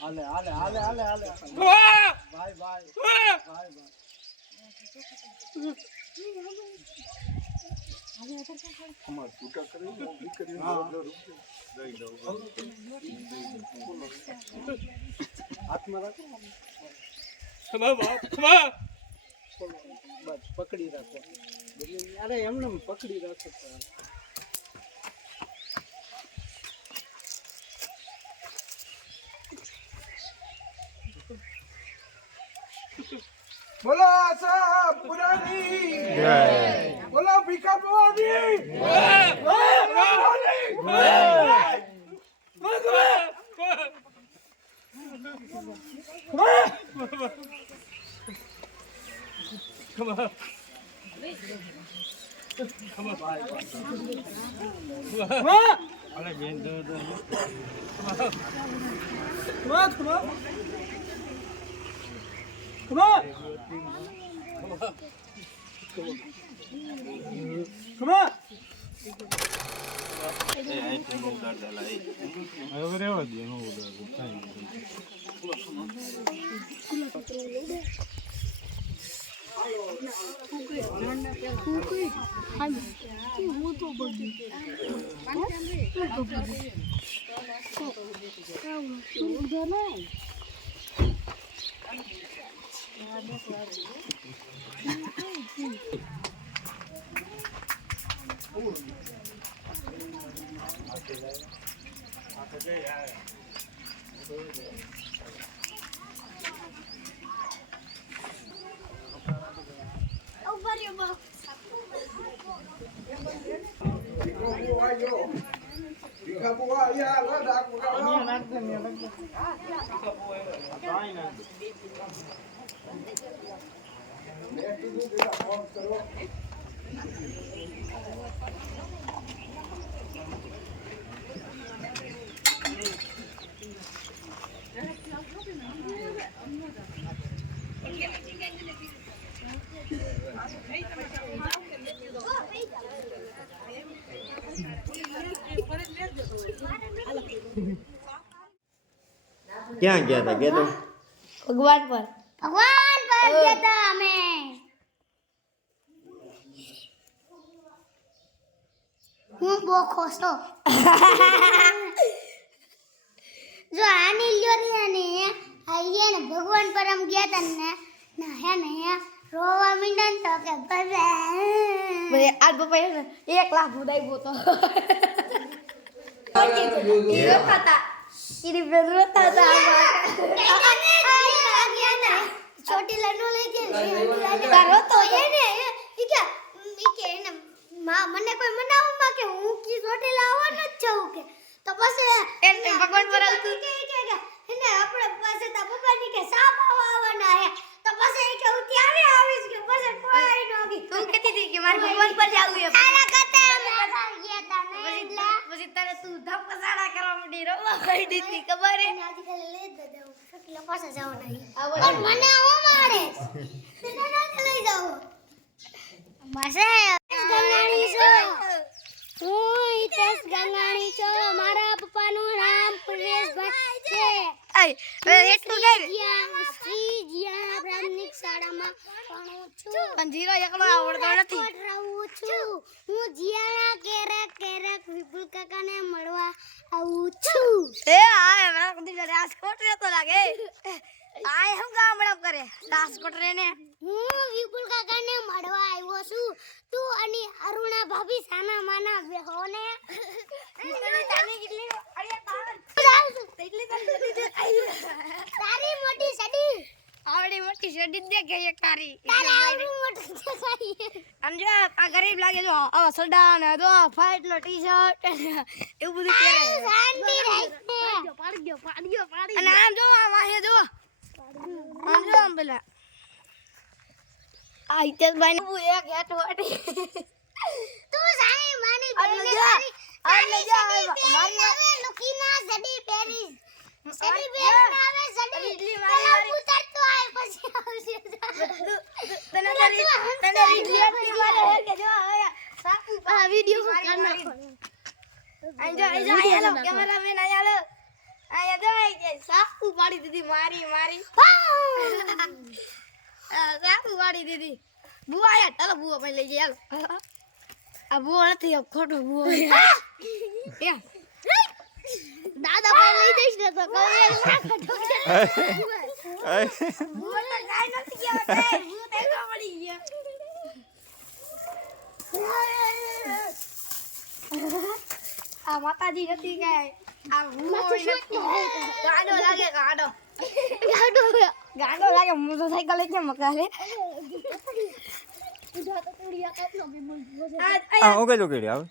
હાલે હાલે હાલે હાલે હાલે ભાઈ ભાઈ ભાઈ અમાર પૂટા કરી મોગી કરી હાથમાં રાખો બસ પકડી રાખો અરે એમને પકડી રાખો बोलो साहब पुरानी बोलो भीखा Bhavani Come on! Come on! ક્યાં ગયા હતા કે તો ભગવાન પર ગયા હતા અમે હું બહુ ખુશ છું જો આની લ્યો ને આઈએ ને ભગવાન પર આમ ગયા હતા ને ના હે ને રોવા મીંડા તો કે ભાઈ આ પપ્પા ને 1 લાખ ઉડાઈ ગયો તો ખાતા इरी जरूरत था छोटी लड्डू लेके करो तो ये ने ये ने મને કોઈ મનાવમાં કે હું કી છોટી લાવવા ન છું કે તો પછી એને ભગવાન પર આવતું કે એને આપણે પાસે તા પપ્પાની કે સાપ આવવાના હે તો પછી કે હું ત્યારે આવીશ કે પછી કોઈ ન આવી તું કહેતી હતી કે મારે ભગવાન પર જાવું હે આલા કતે ગયા તા ને પછી તારે તું ધપકસાડા કરવા માંડી રોવા કરી દીધી ખબર હે આજી ખાલી લઈ દે દઉં એટલે પાછા જાવ નહીં પણ મને આવો મારે તને ના લઈ જાવ માસે ગંગાણી છો હું હિતેશ ગંગાણી છો મારા પપ્પાનું નામ પરેશભાઈ છે અય એટલું કે શ્રીજીયા પ્રાથમિક શાળામાં ભણું છું પણ જીરો એકલો આવડતો નથી રહું છું હું જીયાના કેરક વિપુલ કાકાને મળવા આવું છું એ આ મારા કદી રાજકોટ રહેતો લાગે આય હમ ગામડા કરે રાજકોટ રેને હું વિપુલ કાકાને મળવા આવ્યો છું તું અને અરુણા ભાભી સાના માના બેહો ને તારી કેટલી તારી મોટી સડી આવડી મોટી સડી દેખે એક તારી આવડી મોટી દેખાય સમજો આ ગરીબ લાગે જો આ સડા ને જો ફાઈટ નો ટી-શર્ટ એવું બધું પહેરે શાંતિ રાખ પાડી અને આમ જો આ વાહે જો આમ જો આમ પેલા આ હિતેશભાઈ ને હું એક હેઠ વાટી તું સાઈ માની બેને મારી આવે લુકીના જડી પેરીસ જડી બેન આવે જડી મારી ઉતર તો આય પછી આવશે તને રીડલી આપી મારે કે જો સાપુ આ વિડિયો કર નાખો આજો કેમેરામેન આયા આયા જો સાપુ પાડી દીધી મારી સાપુ પાડી દીધી બુઆ આયા ચાલો બુઆ ભાઈ લઈ જાય આ બુઆ નથી ખોટો બુઆ દાદા ભાઈ લઈ જઈશ ને તો કહે બુઆ તો કાઈ નથી ગયા તે બુઆ તે પડી ગયા આ માતાજી નથી કાઈ આ બુઆ ગાડો લાગે ગાડો લાગે મોટરસાઇકલ લઈ કેમ મકાલે આ ઓકે જો કેડી આવે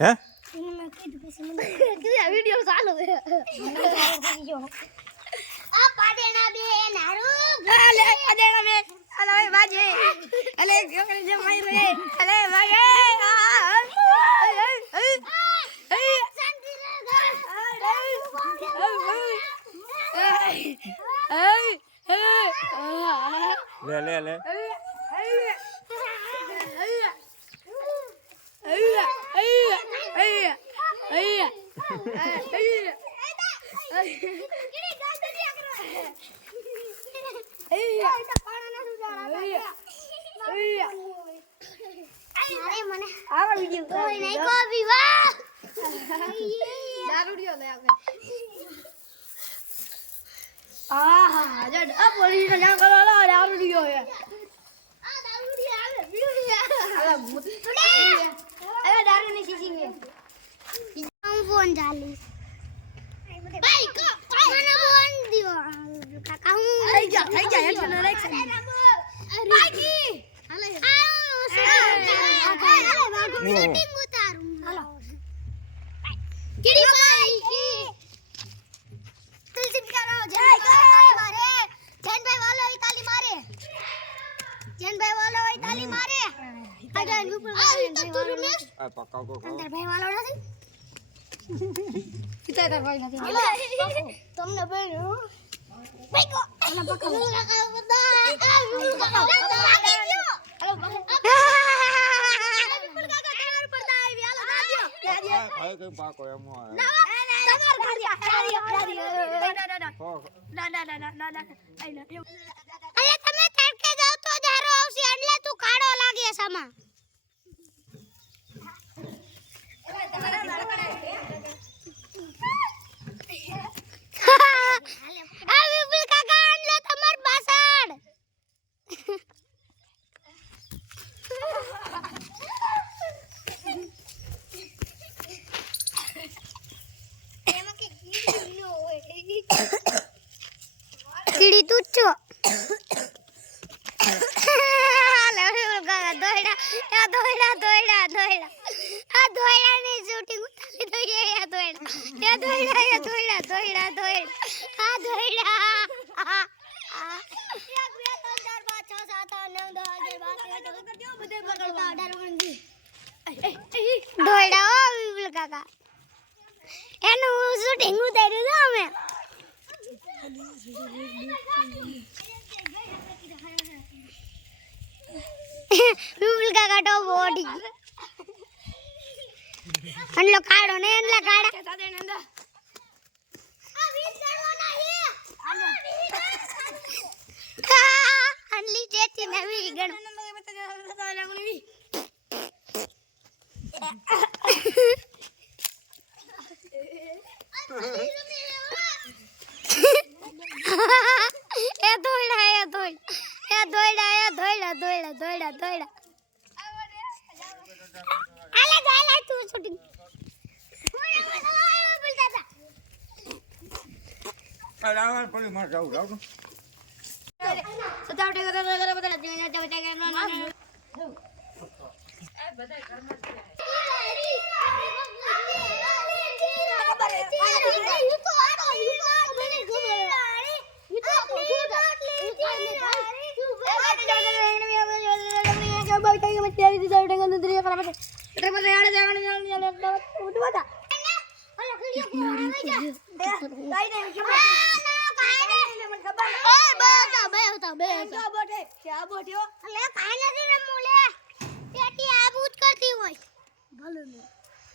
હે આ વિડિયો ચાલુ છે આ પાડેના બે નારું અલે પાડેના બે અલે બાજે અલે ગોકરી જે માઈ રે અલે બાજે લે ફોન ચાલી ભાઈ કો મને ફોન દિયો કાકા હું થઈ ગયા હેડફોન રાખ બાકી શૂટિંગ ઉતારું હાલો કેડી ભાઈ તુલસી કરો જય મારે જનભાઈ વાલો ઈ તાલી મારે જનભાઈ વાલો ઈ તાલી મારે અગર ઉપર તો તું રમેશ આ પક્કા કો અંદર ભાઈ વાલો નથી કિતા ભાઈ નથી તમને બેન ભાઈ કો ana પકડો ભાઈ કઈ પાકો એમ તમે તડકે જાવ તો ધારો આવશે એટલે તું કાળો લાગે સામા આ વિપુલ કાકા આનલો તમાર પાછળ કીડી તું છો કાકા એનું શૂટિંગ ઉતાર્યું અમે વિપુલ કાકા તો બોડી અનલો કાઢો ને એનલા કાઢા આ વીસ ગણવાના હે અનલી ચેતી ને વી ગણ પડી માર જાવ જાવ બધા પછી આવી દીધા ટેંગલ નું દરિયા કરા પછી એટલે પછી આડે જવાનું ઉઠ વાતા ઓલો વિડિયો કે આવી જા કાઈ નહીં કે ના કાઈ નહીં મને ખબર ઓય બે હતા બોટે ક્યાં બોટ્યો લે કાઈ નથી રમું લે પેટી આબૂત કરતી હોય ભલો ને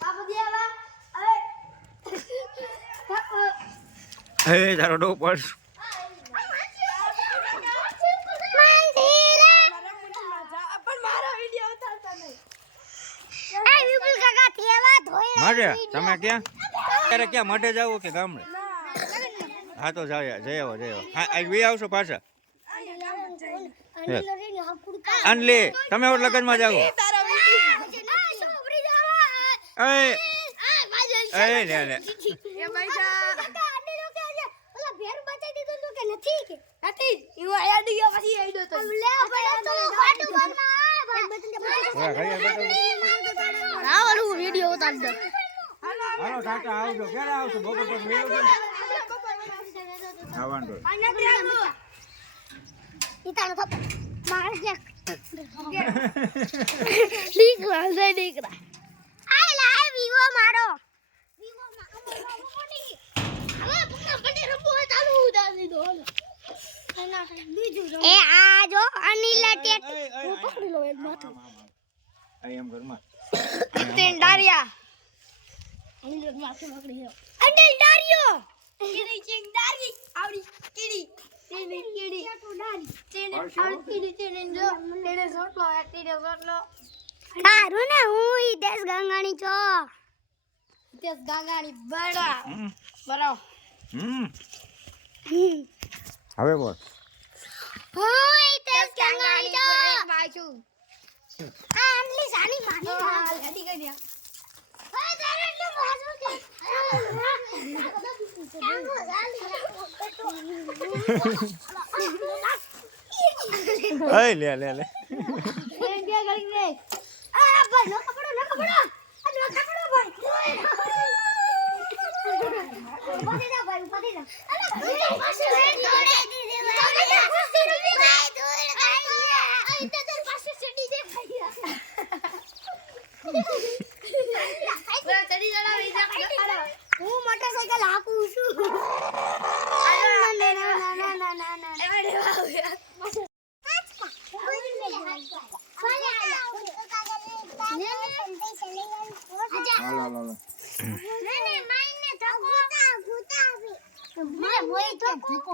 બાપ દેવા એ તારો ડો પડ માટે તમે ક્યાં અત્યારે ક્યાં માટે જાવ કે ગામડે હા તો જઈ આવો હા આજ વી આવશો પાછા અનલી તમે ઓર લગનમાં જાવ એ લે લે વિડિયો ઉતાર દો હાલો કાકા આવજો ક્યારે આવશો બપોર પર મેળો આવવાનું ઈતાનો થપ માર કે દીકરા જય દીકરા આય લાય વિવો મારો વિવો હવે પુના પડી રબો ચાલુ ઉડાડી દો એ આ જો અનિલ ટેક હું પકડી લો એક માથું આઈ એમ ઘરમાં તીન ડારિયા અનિલ માથું પકડી લો અનિલ ડારિયો કીડી ચિંગ ડારી આવડી કીડી કીડી તારું ને હું ઈ દેશ ગંગાણી છો દેશ ગંગાણી બડા બરો હવે બોલ હું ઈ દેશ ગંગાણી છો ભાઈ છું આ અનલી સાની માની હાડી ગઈ ઓય તારે એટલું મારું કે લે લે લે હું મોટરસાઇકલ હાકું છું ધક્કો